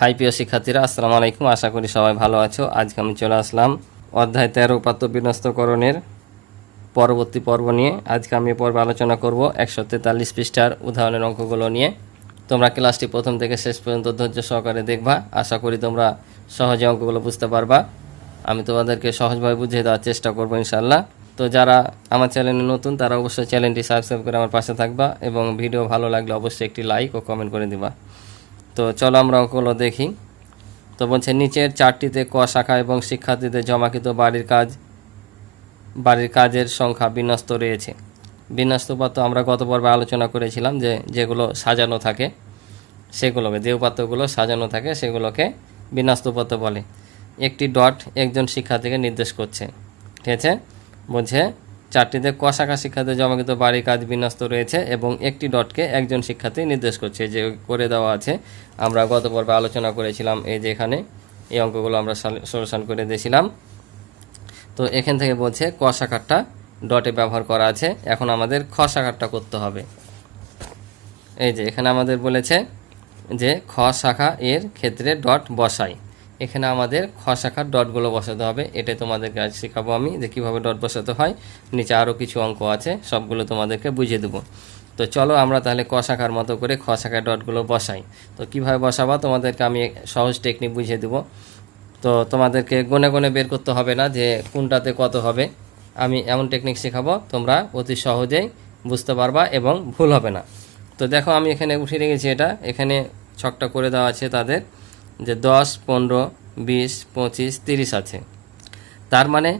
High প্রিয় শিক্ষার্থীরা, আসসালামু আলাইকুম। আশা করি সবাই ভালো আছো। আজকে আমি চলে আসলাম অধ্যায় তেরো, উপাত্ত বিন্যস্তকরণের পরবর্তী পর্ব নিয়ে। আজকে আমি পর্বে আলোচনা করব একশো তেতাল্লিশ পৃষ্ঠার উদাহরণের অঙ্কগুলো নিয়ে। তোমরা ক্লাসটি প্রথম থেকে শেষ পর্যন্ত ধৈর্য সহকারে দেখবা। আশা করি তোমরা সহজে অঙ্কগুলো বুঝতে পারবা। আমি তোমাদেরকে সহজভাবে বুঝিয়ে দেওয়ার চেষ্টা করব ইনশাল্লাহ তো যারা আমার চ্যানেলে নতুন, তারা অবশ্যই চ্যানেলটি সাবস্ক্রাইব করে আমার পাশে থাকবা এবং ভিডিও ভালো লাগলে অবশ্যই একটি লাইক ও কমেন্ট করে দিবা। তো চলো আমরা অঙ্কগুলো দেখি। তো বলছে, নিচের চারটিতে ক শাখা এবং শিক্ষার্থীদের জমাকৃত বাড়ির কাজ, বাড়ির কাজের সংখ্যা বিন্যস্ত রয়েছে। বিন্যস্ত উপাত্ত আমরা গত পর্বে আলোচনা করেছিলাম যে যেগুলো সাজানো থাকে, সেগুলোকে যে সাজানো থাকে, সেগুলোকে বিন্যস্ত উপাত্ত বলে। একটি ডট একজন শিক্ষার্থীকে নির্দেশ করছে। ঠিক আছে? বলছে চারটিতে ক শাখা শিক্ষার্থীদের জমাকৃত বাড়ির কাজ বিন্যস্ত রয়েছে এবং একটি ডটকে একজন শিক্ষার্থী নির্দেশ করছে যে করে দেওয়া আছে। আমরা গত পর্বে আলোচনা করেছিলাম এই যে এখানে এই অঙ্কগুলো আমরা সলিউশন করে দিয়েছিলাম। তো এখান থেকে বলছে ক শাখারটা ডটে ব্যবহার করা আছে। এখন আমাদের খ শাখারটা করতে হবে। এই যে এখানে আমাদের বলেছে যে খ শাখা এর ক্ষেত্রে ডট বসাই। এখানে আমাদের খ শাখার ডটগুলো বসাতে হবে। এটাই তোমাদেরকে আজ শেখাবো আমি যে কীভাবে ডট বসাতে হয়। নিচে আরও কিছু অঙ্ক আছে, সবগুলো তোমাদেরকে বুঝিয়ে দেবো। তো চলো আমরা তাহলে ক শাখার মতো করে খ শাখার ডটগুলো বসাই। তো কীভাবে বসাবা তোমাদেরকে আমি সহজ টেকনিক বুঝিয়ে দেবো। তো তোমাদেরকে গনে গনে বের করতে হবে না যে কোনটাতে কত হবে। আমি এমন টেকনিক শেখাবো, তোমরা অতি সহজেই বুঝতে পারবা এবং ভুল হবে না। তো দেখো আমি এখানে উঠিয়ে রেখেছি এটা। এখানে ছকটা করে দেওয়া আছে তাদের। যে দশ, পনেরো, বিশ, পঁচিশ, তিরিশ আছে। তার মানে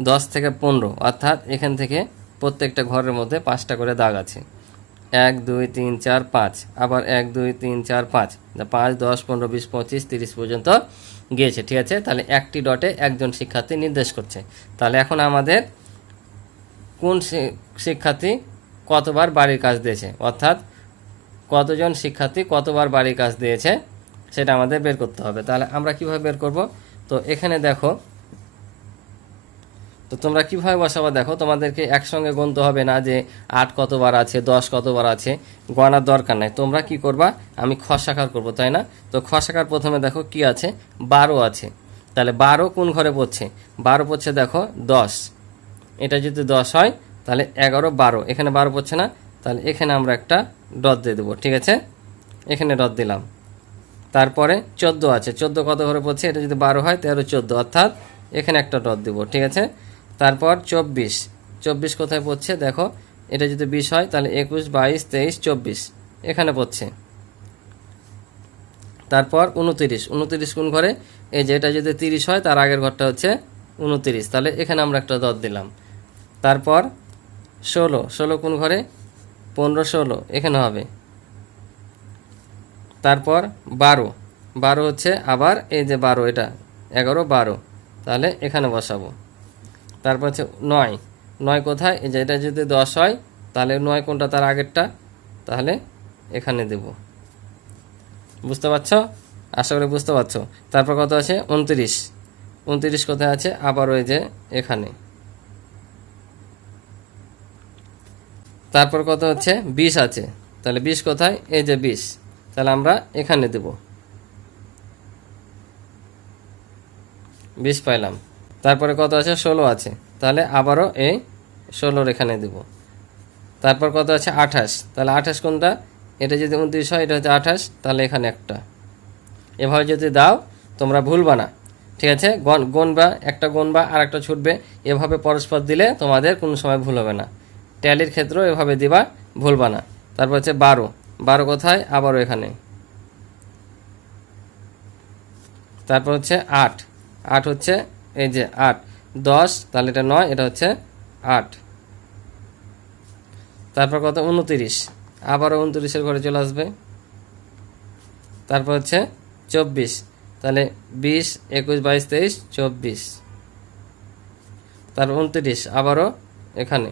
দশ থেকে পনেরো, অর্থাৎ এখান থেকে প্রত্যেকটা ঘরের মধ্যে পাঁচটা করে দাগ আছে। এক, দুই, তিন, চার, পাঁচ। আবার এক, দুই, তিন, চার, পাঁচ। পাঁচ, দশ, পনেরো, বিশ, পঁচিশ, তিরিশ পর্যন্ত গিয়েছে, ঠিক আছে? তাহলে একটি ডটে একজন শিক্ষার্থী নির্দেশ করছে। তাহলে এখন আমাদের কোন শিক্ষার্থী কতবার বাড়ির কাজ দিয়েছে? অর্থাৎ কতজন শিক্ষার্থী কতবার বাড়ির কাজ দিয়েছে? সেটা আমাদের বের করতে হবে। তাহলে আমরা কীভাবে বের করব? তো এখানে দেখো, তো তোমরা কীভাবে বসাবো? দেখো, তোমাদেরকে একসঙ্গে গুনতে হবে না যে আট কতবার আছে, দশ কতবার আছে, গণার দরকার নাই। তোমরা কি করবা? আমি খসাকার করব, তাই না? তো খসাকার প্রথমে দেখো কি আছে? বারো আছে। তাহলে বারো কোন ঘরে পড়ছে? বারো পড়ছে দেখো, দশ। এটা যদি দশ হয়, তাহলে এগারো, বারো। এখানে বারো পড়ছে না? তাহলে এখানে আমরা একটা ডট দিয়ে দেবো, ঠিক আছে? এখানে ডট দিলাম। তারপরে চোদ্দ আছে। চোদ্দ কত ঘরে পড়ছে এটা যদি বারো হয়, তেরো, চোদ্দ। অর্থাৎ এখানে একটা ডট দিব, ঠিক আছে? তারপর চব্বিশ। চব্বিশ কোথায় পড়ছে? দেখো, এটা যদি বিশ হয়, তাহলে একুশ, বাইশ, তেইশ, চব্বিশ। এখানে পড়ছে। তারপর উনতিরিশ। উনতিরিশ কোন ঘরে? এই যে এটা যদি তিরিশ হয়, তার আগের ঘরটা হচ্ছে উনতিরিশ। তাহলে এখানে আমরা একটা দর দিলাম। তারপর ষোলো। ষোলো কোন ঘরে? পনেরো, ষোলো। এখানে হবে। তারপর বারো। বারো হচ্ছে আবার এই যে বারো, এটা এগারো, বারো। তাহলে এখানে বসাবো। তারপর হচ্ছে নয়। নয় কোথায়? এই যে এটা যদি দশ হয়, তাহলে নয় কোনটা? তার আগেরটা। তাহলে এখানে দেব। বুঝতে পারছ? আশা করি বুঝতে পারছ। তারপর কত আছে? উনত্রিশ। উনত্রিশ কোথায় আছে? আবার ওই যে এখানে। তারপর কত হচ্ছে? বিশ আছে। তাহলে বিশ কোথায়? এই যে বিশ। তাহলে আমরা এখানে দেব। বিশ পাইলাম। তারপরে কত আছে? ষোলো আছে। তাহলে আবারও এই ষোলোর এখানে দেব। তারপর কত আছে? আঠাশ। তাহলে আঠাশ কোনটা? এটা যদি উনত্রিশ হয়, এটা হচ্ছে আঠাশ। তাহলে এখানে একটা। এভাবে যদি দাও, তোমরা ভুলবা না। ঠিক আছে? গন গনবা, একটা গনবা আর একটা ছুটবে। এভাবে পরস্পর দিলে তোমাদের কোনো সময় ভুল হবে না। ট্যালির ক্ষেত্রেও এভাবে দিবা, ভুলবা না। তারপর হচ্ছে বারো। বারো কোথায়? আবারও এখানে। তারপর হচ্ছে আট। আট হচ্ছে এই যে আট। দশ, তাহলে এটা নয়, এটা হচ্ছে আট। তারপর কত? উনতিরিশ। আবারও উনতিরিশের ঘরে চলে আসবে। তারপর হচ্ছে চব্বিশ। তাহলে বিশ, একুশ, বাইশ, তেইশ, চব্বিশ। তারপর উনতিরিশ, আবারও এখানে।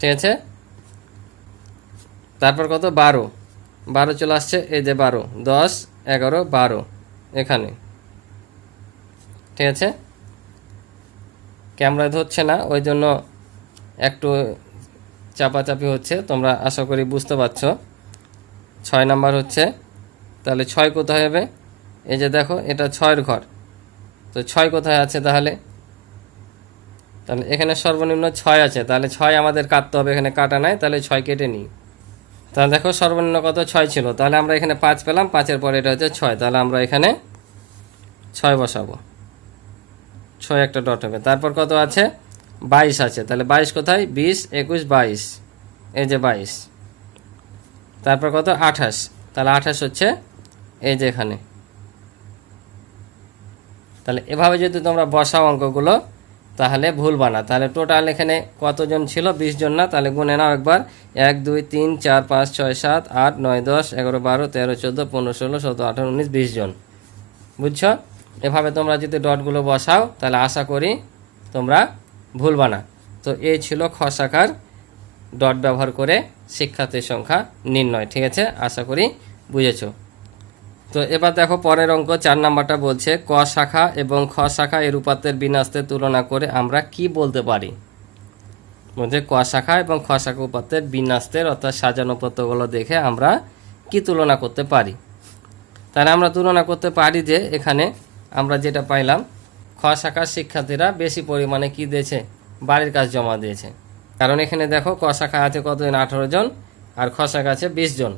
ঠিক আছে? তারপর কত? বারো। বারো চলে আসছে, এই যে বারো। দশ, এগারো, বারো। এখানে। ঠিক আছে? ক্যামেরা ধরছে না, ওই জন্য একটু চাপাচাপি হচ্ছে, তোমরা আশা করি বুঝতে পারছ। ছয় নাম্বার হচ্ছে, তাহলে ছয় কোথায় হবে? এই যে দেখো, এটা ছয়ের ঘর। তো ছয় কোথায় আছে তাহলে? তাহলে এখানে সর্বনিম্ন ছয় আছে, তাহলে ছয় আমাদের কাটতে হবে, এখানে কাটা নাই, তাহলে ছয় কেটে নিই। তাহলে দেখো সর্বনিম্ন কত? ছয় ছিল। তাহলে আমরা এখানে পাঁচ পেলাম, পাঁচের পরে এটা হচ্ছে ছয়। তাহলে আমরা এখানে ছয় বসাবো। ছয় একটা ডট হবে। তারপর কত আছে? বাইশ আছে। তাহলে বাইশ কোথায়? বিশ, একুশ, বাইশ। এই যে বাইশ। তারপর কত? আঠাশ। তাহলে আঠাশ হচ্ছে এই যে এখানে। তাহলে এভাবে যদি তোমরা বসাও অঙ্কগুলো তাহলে ভুলবা না। তাহলে টোটাল এখানে কতজন ছিল? বিশ জন না? তাহলে গুনে নাও একবার। এক, দুই, তিন, চার, পাঁচ, ছয়, সাত, আট, নয়, দশ, এগারো, বারো, তেরো, চোদ্দ, পনেরো, ষোলো, সতেরো, আঠারো, উনিশ, বিশ জন। বুঝছ? এভাবে তোমরা যদি ডটগুলো বসাও, তাহলে আশা করি তোমরা ভুলবা না। তো এই ছিল খ শাখার ডট ব্যবহার করে শিক্ষার্থীর সংখ্যা নির্ণয়, ঠিক আছে? আশা করি বুঝেছ। তো এবার দেখো পরের অঙ্ক, চার নাম্বারটা বলছে, ক শাখা এবং খ শাখা এর উপাত্তের বিন্যাস্তের তুলনা করে আমরা কি বলতে পারি? বলছে ক শাখা এবং খ শাখা উপাত্তের বিন্যাস্তের অর্থাৎ সাজানো পত্রগুলো দেখে আমরা কি তুলনা করতে পারি? তাহলে আমরা তুলনা করতে পারি যে এখানে আমরা যেটা পাইলাম, খ শাখার শিক্ষার্থীরা বেশি পরিমাণে কি দিয়েছে? বাড়ির কাজ জমা দিয়েছে। কারণ এখানে দেখো ক শাখা আছে কতজন? আঠারো জন, আর খ শাখা আছে বিশ জন।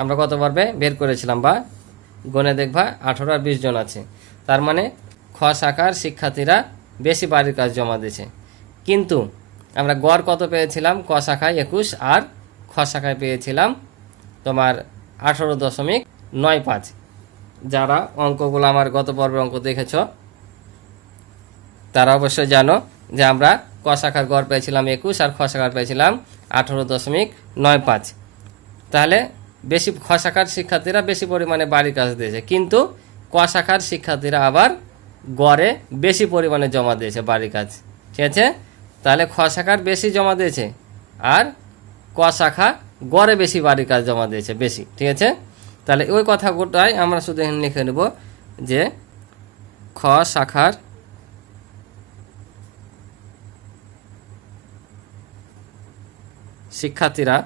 আমরা কত পারবে? বের করেছিলাম বা গণে দেখবা আঠারো আর বিশ জন আছে। তার মানে খ শাখার শিক্ষার্থীরা বেশি বাড়ির কাজ জমা দিয়েছে। কিন্তু আমরা গড় কত পেয়েছিলাম? ক শাখায় একুশ আর খ শাখায় পেয়েছিলাম তোমার আঠারো দশমিক নয় পাঁচ। যারা অঙ্কগুলো আমার গত পর্বের অঙ্ক দেখেছ, তারা অবশ্যই জানো যে আমরা ক শাখার গড় পেয়েছিলাম একুশ আর খ শাখার পেয়েছিলাম আঠারো দশমিক নয় পাঁচ। তাহলে বেশি খ শাখার শিক্ষার্থীরা বেশি পরিমাণে বাড়ির কাজ দিয়েছে। কিন্তু ক শাখার শিক্ষার্থীরা আবার গড়ে বেশি পরিমাণে জমা দিয়েছে বাড়ির কাজ। ঠিক আছে? তাহলে খ শাখার বেশি জমা দিয়েছে আর ক শাখা গড়ে বেশি বাড়ির কাজ জমা দিয়েছে বেশি। ঠিক আছে? তাহলে ওই কথাগুলোটাই আমরা শুধু এখানে লিখে নেব যে খ শাখার শিক্ষার্থীরা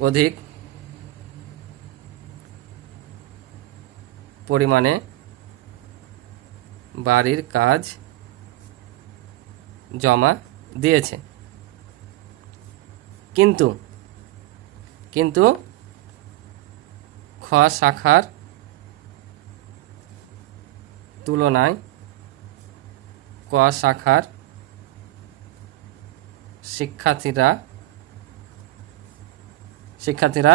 অধিক পরিমাণে বাড়ির কাজ জমা দিয়েছে। কিন্তু কিন্তু খ শাখার তুলনায় ক শাখার শিক্ষার্থীরা শিক্ষার্থীরা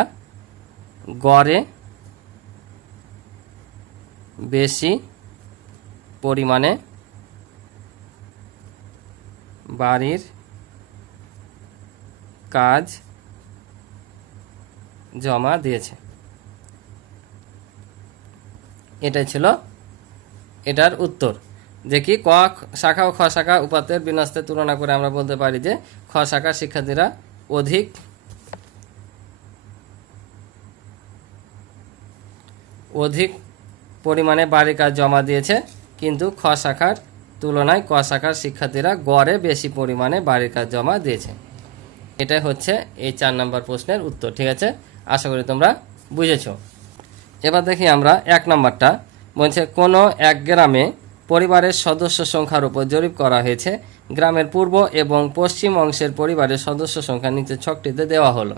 গড়ে বেশি পরিমাণে বাড়ির কাজ জমা দিয়েছে। এটাই ছিল এটার উত্তর। যে কি শাখা ও খ শাখা উপাত্তের বিন্যাস্তের তুলনা করে আমরা বলতে পারি যে খ শাখার শিক্ষার্থীরা অধিক অধিক পরিমাণে বাড়ির কাজ জমা দিয়েছে, কিন্তু খ শাখার তুলনায় ক শাখার শিক্ষার্থীরা গড়ে বেশি পরিমাণে বাড়ির কাজ জমা দিয়েছে। এটাই হচ্ছে এই চার নম্বর প্রশ্নের উত্তর, ঠিক আছে? আশা করি তোমরা বুঝেছ। এবার দেখি আমরা এক নম্বরটা, বলছে, কোনো এক গ্রামে পরিবারের সদস্য সংখ্যার উপর জরিপ করা হয়েছে। গ্রামের পূর্ব এবং পশ্চিম অংশের পরিবারের সদস্য সংখ্যা নিচে ছকটিতে দেওয়া হলো।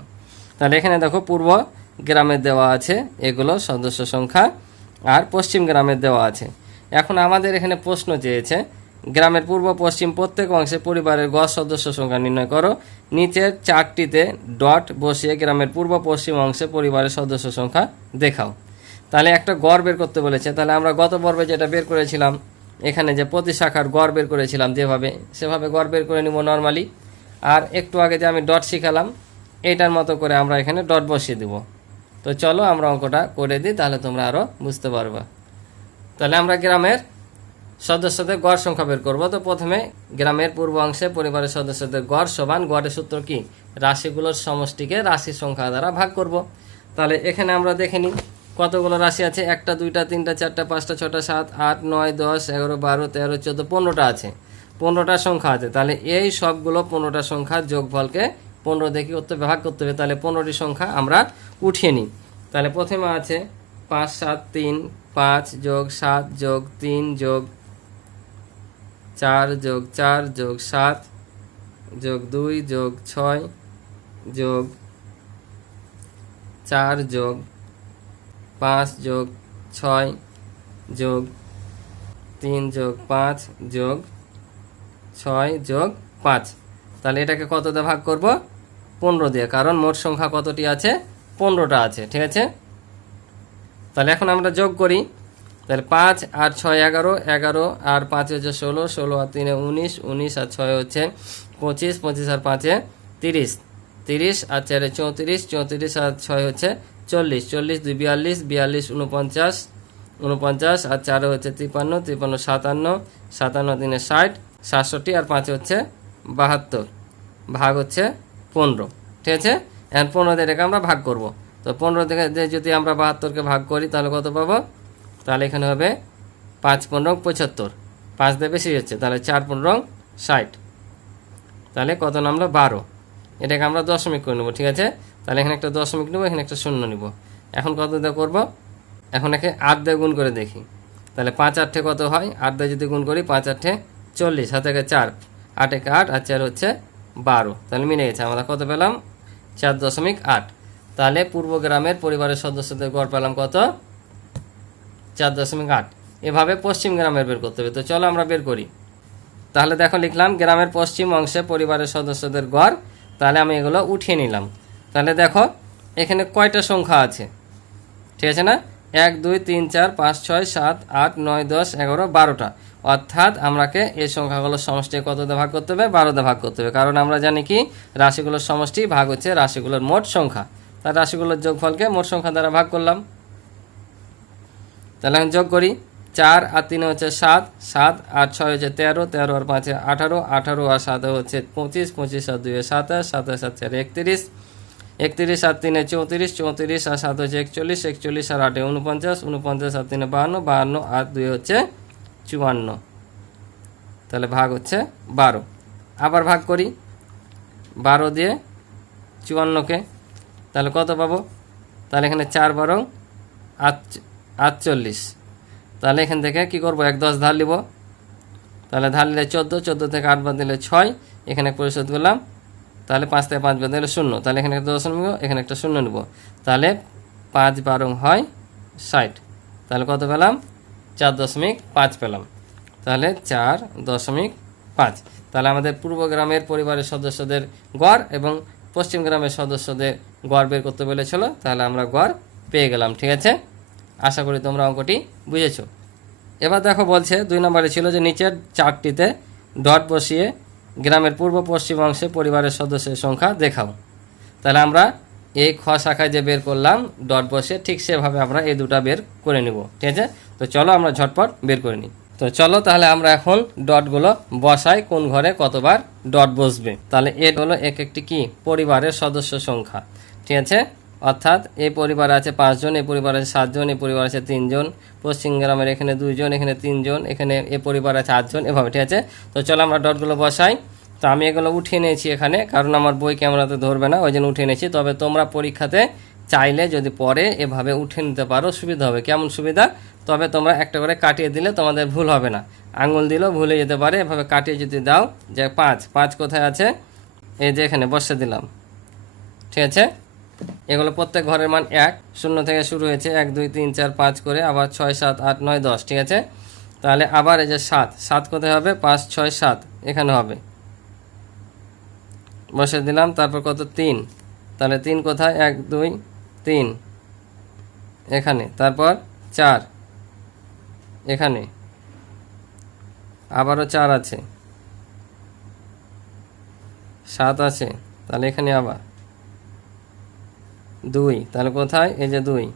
তাহলে এখানে দেখো, পূর্ব গ্রামের দেওয়া আছে এগুলো সদস্য সংখ্যা, আর পশ্চিম গ্রামের দেওয়া আছে। এখন আমাদের এখানে প্রশ্ন চেয়েছে, গ্রামের পূর্ব পশ্চিম প্রত্যেক অংশে পরিবারের গড় সদস্য সংখ্যা নির্ণয় করো। নিচের চারটিতে ডট বসিয়ে গ্রামের পূর্ব পশ্চিম অংশে পরিবারের সদস্য সংখ্যা দেখাও। তাহলে একটা গড় বের করতে বলেছে। তাহলে আমরা গত পর্বে যেটা বের করেছিলাম, এখানে যে প্রতি শাখার গড় বের করেছিলাম যেভাবে, সেভাবে গড় বের করে নিব নর্মালি আর একটু আগে যে আমি ডট শিখালাম এইটার মতো করে আমরা এখানে ডট বসিয়ে দেব। তো চলো আমরা অঙ্কটা করে দিই, তাহলে তোমরা আরও বুঝতে পারবা। তাহলে আমরা গ্রামের সদস্যদের গড় সংখ্যা বের করব। তো প্রথমে গ্রামের পূর্ব অংশে পরিবারের সদস্যদের গড় সমান, গড়ের সূত্র কি? রাশিগুলোর সমষ্টিকে রাশির সংখ্যা দ্বারা ভাগ করব। তাহলে এখানে আমরা দেখে নিই, কতগুলো রাশি আছে? একটা, দুইটা, তিনটা, চারটা, পাঁচটা, ছটা, সাত, আট, নয়, দশ, এগারো, বারো, তেরো, চোদ্দ, পনেরোটা আছে। পনেরোটা সংখ্যা আছে, তাহলে এই সবগুলো পনেরোটা সংখ্যার যোগফলকে পনেরো দেখে করতে হবে, করতে হবে তাহলে পনেরোটি সংখ্যা আমরা উঠিয়ে নিই। তাহলে প্রথমে আছে পাঁচ সাত তিন পাঁচ যোগ সাত যোগ তিন যোগ চার যোগ চার যোগ সাত যোগ দুই যোগ ছয় যোগ চার যোগ পাঁচ যোগ ছয় যোগ তিন যোগ পাঁচ যোগ ছয় যোগ পাঁচ। তাহলে এটাকে কত দিয়ে ভাগ করব? পনেরো দিয়ে, কারণ মোট সংখ্যা কতটি আছে? পনেরোটা আছে, ঠিক আছে? তাহলে এখন আমরা যোগ করি। তাহলে পাঁচ আর ছয় এগারো এগারো আর পাঁচ হচ্ছে ষোলো ষোলো আর তিনে উনিশ উনিশ আর ছয় হচ্ছে পঁচিশ পঁচিশ আর পাঁচে তিরিশ। তিরিশ আর চারে চৌত্রিশ চৌত্রিশ আর ছয় হচ্ছে চল্লিশ। চল্লিশ দুই বিয়াল্লিশ বিয়াল্লিশ উনপঞ্চাশ উনপঞ্চাশ আর চারে হচ্ছে তিপ্পান্ন তিপ্পান্ন সাতান্ন সাতান্ন দিনে ষাট, সাতষট্টি আর পাঁচে হচ্ছে বাহাত্তর। ভাগ হচ্ছে পনেরো, ঠিক আছে? এখন পনেরো দিয়ে এটাকে আমরা ভাগ করব। তো পনেরো থেকে যদি আমরা বাহাত্তরকে ভাগ করি, তাহলে কত পাবো? তাহলে এখানে হবে পাঁচ পনেরো পঁচাত্তর। পাঁচ দিয়ে বেশি হচ্ছে, তাহলে চার পনেরো ষাট। তাহলে কত নামলো? বারো। এটাকে আমরা দশমিক করে নেব, ঠিক আছে? তাহলে এখানে একটা দশমিক নেব, এখানে একটা শূন্য নেব। এখন কত দিয়ে করব? এখন একে আট দিয়ে গুণ করে দেখি। তাহলে পাঁচ আটে কত হয়? আট দিয়ে যদি গুণ করি, পাঁচ আটে চল্লিশ হাতে চার। আট একে আট, আর চার হচ্ছে বারো। তাহলে মিলে গেছে, আমরা কত পেলাম? চার দশমিক আট। তাহলে পূর্ব গ্রামের পরিবারের সদস্যদের গড় পেলাম কত? চার দশমিক আট। এভাবে পশ্চিম গ্রামের বের করতে হবে। তো চলো আমরা বের করি। তাহলে দেখো লিখলাম, গ্রামের পশ্চিম অংশে পরিবারের সদস্যদের গড়। তাহলে আমি এগুলো উঠিয়ে নিলাম। তাহলে দেখো, এখানে কয়টা সংখ্যা আছে? ঠিক আছে না? এক, দুই, তিন, চার, পাঁচ, ছয়, সাত, আট, নয়, দশ, এগারো, বারোটা। অর্থাৎ আমরাকে এই সংখ্যাগুলোর সমষ্টি কত দিয়ে ভাগ করতে হবে? বারো দিয়ে ভাগ করতে হবে। কারণ আমরা জানি কি? রাশিগুলোর সমষ্টি ভাগ হচ্ছে রাশিগুলোর মোট সংখ্যা। তার রাশিগুলোর যোগফলকে মোট সংখ্যা দ্বারা ভাগ করলাম। তাহলে এখন যোগ করি। চার আর তিনে হচ্ছে সাত সাত আর ছয় হচ্ছে তেরো তেরো আর পাঁচে আঠারো আঠারো আর সাতে হচ্ছে পঁচিশ পঁচিশ আর দুয়ে সাতাশ সাতাশ আর চারে একত্রিশ। একত্রিশ আর তিনে চৌত্রিশ চৌত্রিশ আর সাত হচ্ছে একচল্লিশ একচল্লিশ আর আটে উনপঞ্চাশ উনপঞ্চাশ আর তিনে বাহান্ন বাহান্ন আর দুই হচ্ছে চুয়ান্ন। তাহলে ভাগ হচ্ছে বারো। আবার ভাগ করি। বারো দিয়ে চুয়ান্নকে। তাহলে কত পাবো? তাহলে এখানে চার বারো, আট, আটচল্লিশ। তাহলে এখান থেকে কি করব? এক দশ ধার নিব তাহলে ধার নিলে চোদ্দ চোদ্দ থেকে আট বাদ দিলে ছয়। এখানে পরিশোধ করলাম। তাহলে পাঁচ থেকে পাঁচ বাদ শূন্য। তাহলে এখানে একটা দশমিক এখানে একটা শূন্য নিব। তাহলে পাঁচ বারো হয় ষাট। তাহলে কত পেলাম? চার দশমিক পাঁচ পেলাম। তাহলে চার দশমিক পাঁচ। তাহলে আমাদের পূর্ব গ্রামের পরিবারের সদস্যদের গড় এবং পশ্চিম গ্রামের সদস্যদের গড় বের করতে বলেছিল। তাহলে আমরা গড় পেয়ে গেলাম, ঠিক আছে? আশা করি তোমরা অঙ্কটি বুঝেছ। এবার দেখো বলছে, দুই নম্বরে ছিল যে নিচের চারটিতে ডট বসিয়ে গ্রামের পূর্ব পশ্চিম অংশে পরিবারের সদস্যের সংখ্যা দেখাও। তাহলে আমরা এই খ শাখায় যে বের করলাম, ডট বসে ঠিক সেভাবে আমরা এই দুটা বের করে নিব। ঠিক আছে? তো চলো আমরা ঝটপট বের করে নিই। তো চলো তাহলে আমরা এখন ডটগুলো বসাই, কোন ঘরে কতবার ডট বসবে। তাহলে এ হলো এক একটি কি? পরিবারের সদস্য সংখ্যা। ঠিক আছে? অর্থাৎ এই পরিবারে আছে পাঁচজন, এই পরিবারে আছে সাতজন, এই পরিবার আছে তিনজন। পশ্চিম গ্রামের এখানে দুইজন, এখানে তিনজন, এখানে এ পরিবার আছে আটজন এভাবে, ঠিক আছে? তো চলো আমরা ডটগুলো বসাই। তো আমি এগুলো উঠিয়ে নিয়েছি এখানে, কারণ আমার বই ক্যামেরাতে ধরবে না, ওই জন্য উঠিয়ে নিয়েছি। তবে তোমরা পরীক্ষাতে চাইলে যদি পরে এভাবে উঠে নিতে পারো, সুবিধা হবে। কেমন সুবিধা? তবে তোমরা একটা করে কাটিয়ে দিলে তোমাদের ভুল হবে না। আঙুল দিলেও ভুলে যেতে পারে, এভাবে কাটিয়ে যদি দাও, যে পাঁচ পাঁচ কোথায় আছে? এই যে এখানে, বসে দিলাম। ঠিক আছে? এগুলো প্রত্যেক ঘরের মান এক। শূন্য থেকে শুরু হয়েছে এক, দুই, তিন, চার, পাঁচ করে আবার ছয়, সাত, আট, নয়, দশ, ঠিক আছে? তাহলে আবার এই যে সাত সাত কোথায় হবে? পাঁচ, ছয়, সাত, এখানে হবে। বসে দিলাম, তারপর কত? তিন। তাহলে তিন কোথায়? এক, দুই, তিন। এখানে, তারপর চার। এখানে। আবারও চার আছে। সাত আছে, তাহলে এখানে আবার। দুই। তাহলে কোথায়? এই যে দুই।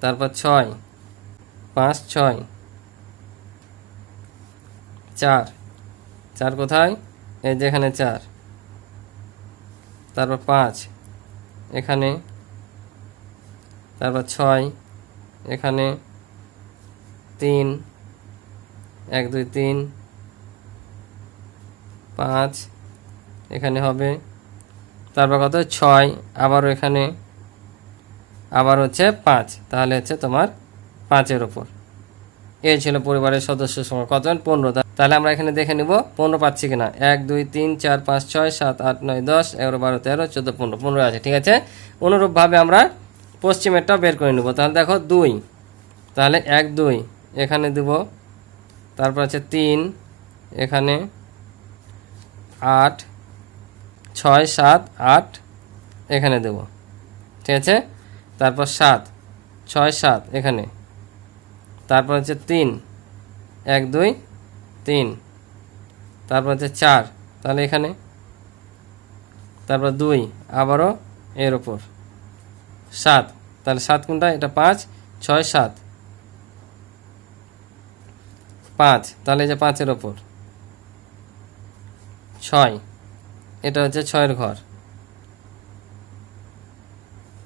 তারপর ছয়। পাঁচ, ছয়। চার। চার কোথায়? এই যে এখানে চার। তারপর পাঁচ। এখানে। তারপর ছয়। এখানে। তিন। এক, দুই, তিন। পাঁচ। এখানে হবে তারপর কত ছয় আবারও এখানে, আবার হচ্ছে পাঁচ। তাহলে হচ্ছে তোমার পাঁচের ওপর এই ছিল পরিবারের সদস্য সংখ্যা। কত পনেরো। তাহলে আমরা এখানে দেখে নিব পনেরো পাচ্ছি কিনা। এক, দুই, তিন, চার, পাঁচ, ছয়, সাত, আট, নয়, দশ, এগারো, বারো, তেরো, চোদ্দ, পনেরো। পনেরো আছে, ঠিক আছে? অনুরূপভাবে আমরা পশ্চিমেরটাও বের করে নেব। তাহলে দেখো দুই। তাহলে এক, দুই, এখানে দেব। তারপর আছে তিন, এখানে আট ছয়, সাত, আট, এখানে দেব। ঠিক আছে? তারপর সাত, ছয়, সাত, এখানে। তারপর হচ্ছে তিন, এক, দুই, তিন। তারপর হচ্ছে চার, তাহলে এখানে। তারপর দুই, আবারও এর ওপর সাত, তাহলে সাত কোনটা? এটা পাঁচ, ছয়, সাত। পাঁচ, তাহলে যে পাঁচের ওপর ছয় এটা হচ্ছে ছয়ের ঘর।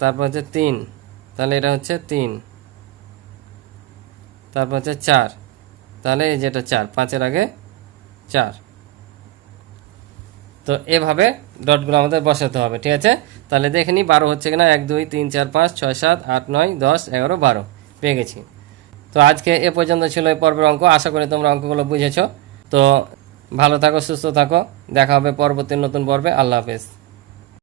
তারপর হচ্ছে তিন। তাহলে এটা হচ্ছে তিন। তারপর হচ্ছে চার। তাহলে এই যেটা চার, পাঁচের আগে চার। তো এভাবে ডটগুলো আমাদের বসাতে হবে, ঠিক আছে? তাহলে দেখে নিই বারো হচ্ছে কিনা? এক, দুই, তিন, চার, পাঁচ, ছয়, সাত, আট, নয়, দশ, এগারো, বারো। পেয়ে গেছি। তো আজকে এ পর্যন্ত ছিল এই পর্বের অঙ্ক। আশা করি তোমরা অঙ্কগুলো বুঝেছ। তো ভালো থাকো সুস্থ থাকো। দেখা হবে পরবর্তী নতুন পর্বে। আল্লাহ হাফেজ।